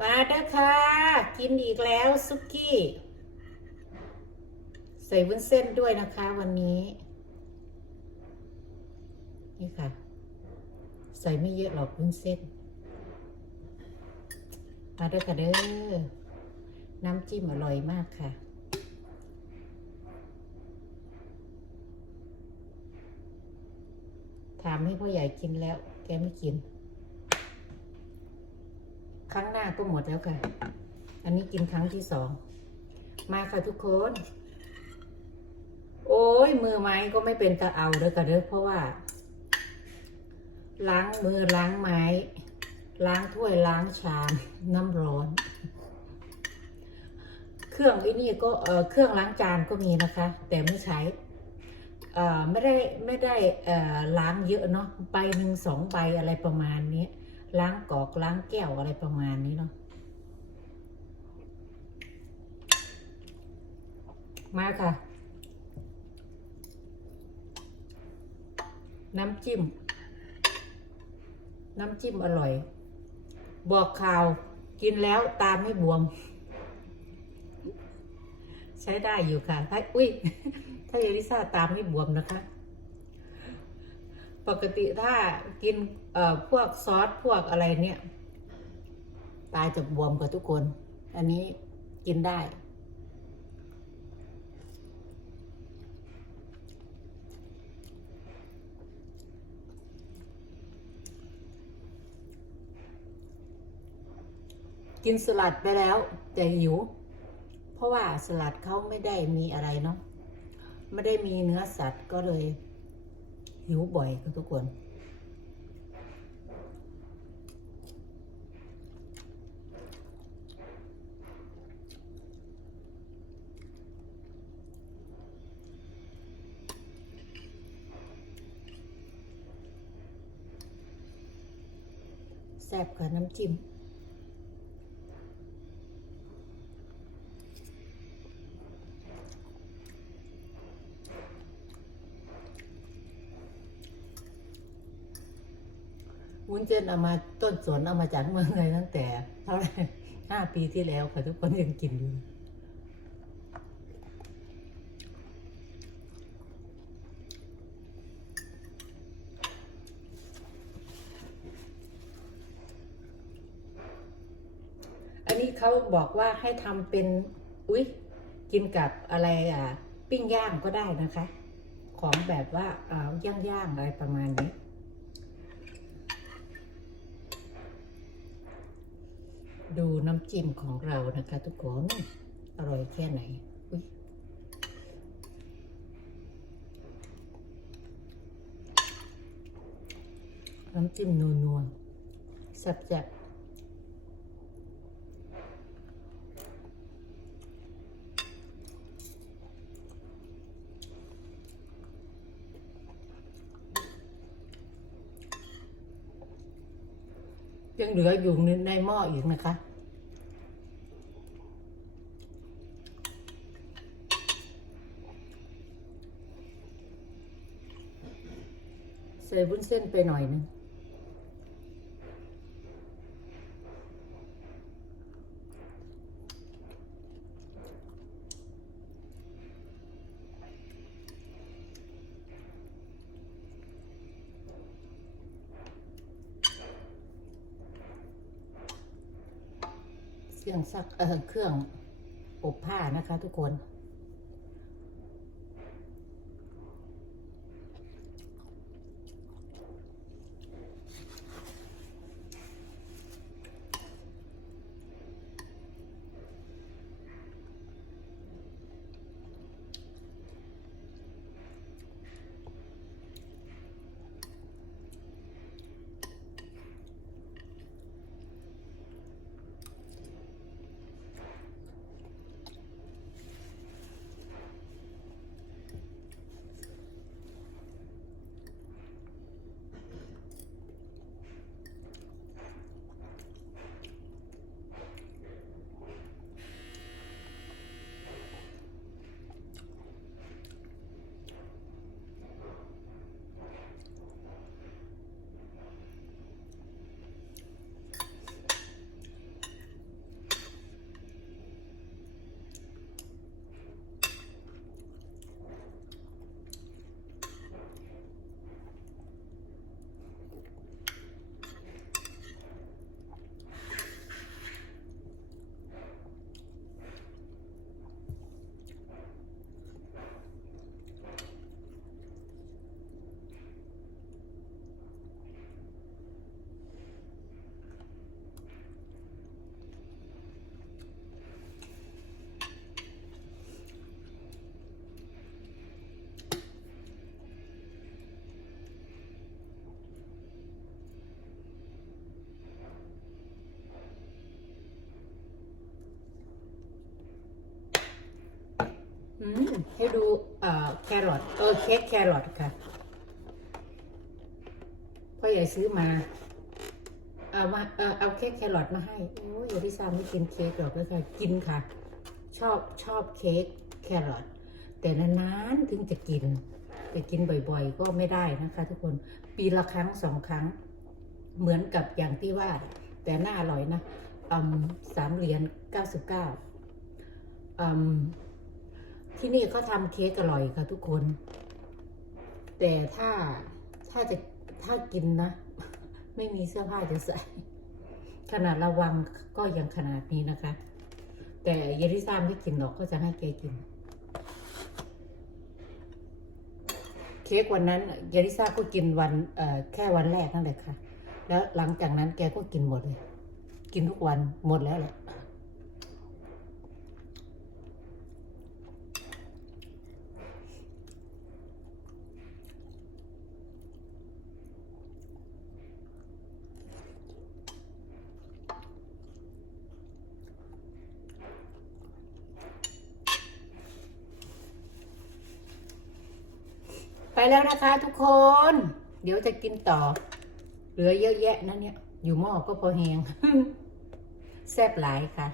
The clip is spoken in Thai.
มาเด้อค่ะ กินอีกแล้วซุกี้ ใส่วุ้นเส้นด้วยนะคะวันนี้ นี่ค่ะ ใส่ไม่เยอะหรอกวุ้นเส้น มาเด้อค่ะเด้อ น้ำจิ้มอร่อยมากค่ะถามให้พ่อใหญ่กินแล้ว แกไม่กิน รั้งหน้าก็หมดแล้วค่ะ อันนี้กินครั้งที่สอง มาค่ะทุกคน โอ้ยมือไม้ก็ไม่เป็นตะเอาเด้อค่ะเด้อเพราะว่า ล้างมือล้างไม้ ล้างถ้วยล้างชาม น้ำร้อน เครื่องไอ้นี่ก็เออเครื่องล้างจานก็มีนะคะ แต่ไม่ใช้ไม่ได้ไม่ได้ล้างเยอะเนาะใบหนึ่งสองใบอะไรประมาณนี้ ล้างกอกล้างแก้วอะไรประมาณนี้เนาะมาค่ะ น้ำจิ้ม น้ำจิ้มอร่อย บอกข่าวกินแล้วตาไม่บวม ใช้ได้อยู่ค่ะถ้าอุ้ยถ้าเยลิซ่าตามไม่บวมนะคะ ปกติถ้ากินเอ่อพวกซอสพวกอะไรเนี่ย ตายจะบวมกับทุกคน อันนี้กินได้ กินสลัดไปแล้วแต่หิว เพราะว่าสลัดเขาไม่ได้มีอะไรเนาะไม่ได้มีเนื้อสัตว์ก็เลย หิวบ่อยกับทุกคนแซ่บกับน้ำจิ้ม วุ้นเส้นเอามาต้นสวนเอามาจากเมืองเลยตั้งแต่เท่าไหร่ห้าปีที่แล้วค่ะทุกคนยังกินอยู่อันนี้เขาบอกว่าให้ทำเป็น อุ๊ย กินกับอะไรอะ ปิ้งย่างก็ได้นะคะ ของแบบว่าอ่าย่างๆอะไรประมาณนี้ ดูน้ำจิ้มของเรานะคะทุกคนอร่อยแค่ไหนน้ำจิ้มนัวๆแซ่บๆ ยังเหลืออยู่ในหม้ออีกนะคะ ใส่วุ้นเส้นไปหน่อยหนึง รื่องซักเออเครื่องอบผ้านะคะทุกคน ให้ดูแครอทเออเค้กแครอทค่ะพ่อใหญ่ซื้อมาเอามาเออเอาเค้กแครอทมาให้โอ้ยพี่ซามไม่กินเค้กหรอกค่ะกินค่ะ ชอบชอบเค้กแครอทแต่นานๆถึงจะกินแต่กินบ่อยๆ ก็ไม่ได้นะคะ ทุกคนปีละครั้งสองครั้ง เหมือนกับอย่างที่ว่า แต่น่าอร่อยนะอืมสามเหรียญเก้าสิบเก้าอืม ที่นี่เขาทำเค้กอร่อยค่ะทุกคน แต่ถ้าถ้าจะถ้ากินนะ ไม่มีเสื้อผ้าจะใส่ ขนาดระวังก็ยังขนาดนี้นะคะ แต่เยริซามไม่กินหรอกก็จะให้แกกิน เค้กวันนั้นเยริซาก็กินวันแค่วันแรกนั่นแหละค่ะ แล้วหลังจากนั้นแกก็กินหมดเลย กินทุกวันหมดแล้วแหละ แล้วนะคะทุกคน เดี๋ยวจะกินต่อ เหลือเยอะแยะนะเนี่ย อยู่หม้อก็พอแหงแซ่บหลายค่ะ